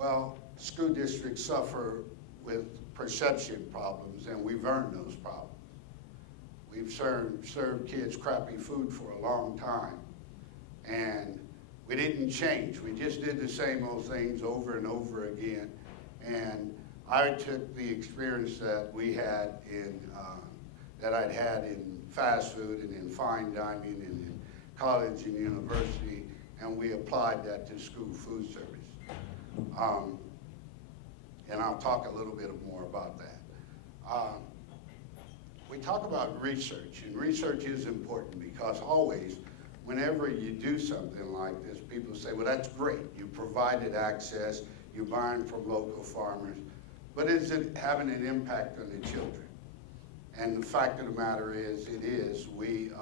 Well, school districts suffer with perception problems, and we've earned those problems. We've served kids crappy food for a long time, and we didn't change. We just did the same old things over and over again. And I took the experience that we had that I'd had in fast food and in fine dining and in college and university, and we applied that to school food service. And I'll talk a little bit more about that. We talk about research, and research is important because always, whenever you do something like this, people say, well, that's great. You provided access, you're buying from local farmers, but is it having an impact on the children? And the fact of the matter is, it is. We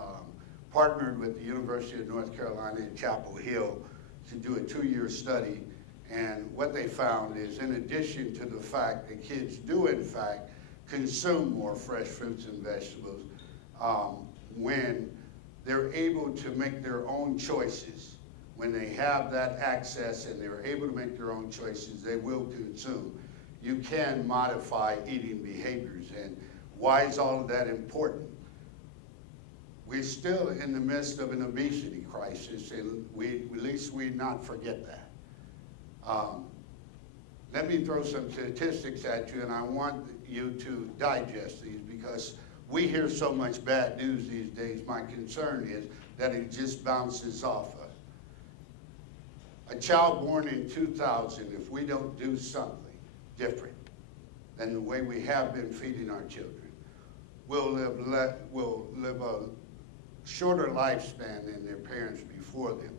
partnered with the University of North Carolina at Chapel Hill to do a 2-year study. And what they found is, in addition to the fact that kids do, in fact, consume more fresh fruits and vegetables, when they're able to make their own choices, when they have that access and they're able to make their own choices, they will consume. You can modify eating behaviors. And why is all of that important? We're still in the midst of an obesity crisis, and at least we not forget that. Let me throw some statistics at you, and I want you to digest these because we hear so much bad news these days. My concern is that it just bounces off us. A child born in 2000, if we don't do something different than the way we have been feeding our children, will live a shorter lifespan than their parents before them.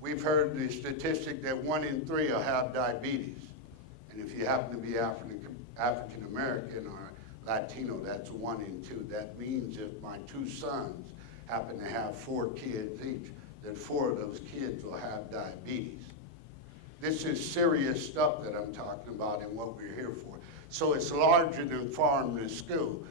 We've heard the statistic that 1 in 3 will have diabetes. And if you happen to be African American or Latino, that's 1 in 2. That means if my 2 sons happen to have 4 kids each, that 4 of those kids will have diabetes. This is serious stuff that I'm talking about and what we're here for. So it's larger than farm to school.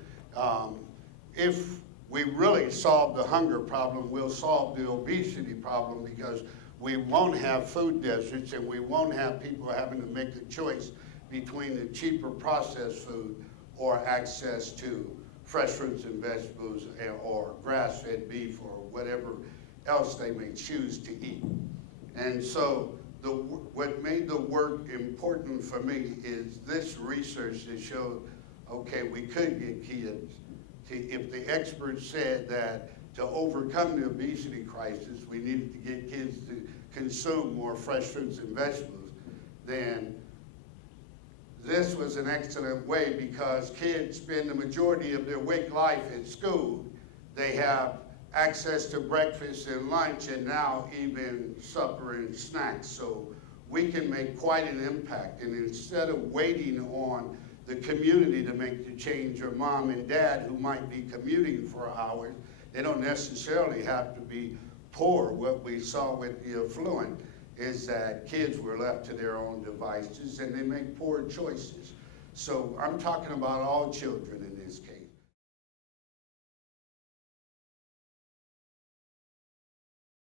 If we really solve the hunger problem, we'll solve the obesity problem because we won't have food deserts and we won't have people having to make a choice between the cheaper processed food or access to fresh fruits and vegetables or grass-fed beef or whatever else they may choose to eat. And so what made the work important for me is this research that showed, okay, we could get kids to, if the experts said that to overcome the obesity crisis, we needed to get kids to consume more fresh fruits and vegetables, then this was an excellent way because kids spend the majority of their wake life at school. They have access to breakfast and lunch and now even supper and snacks. So we can make quite an impact. And instead of waiting on the community to make the change or mom and dad who might be commuting for hours, they don't necessarily have to be poor. What we saw with the affluent is that kids were left to their own devices and they make poor choices. So I'm talking about all children in this case.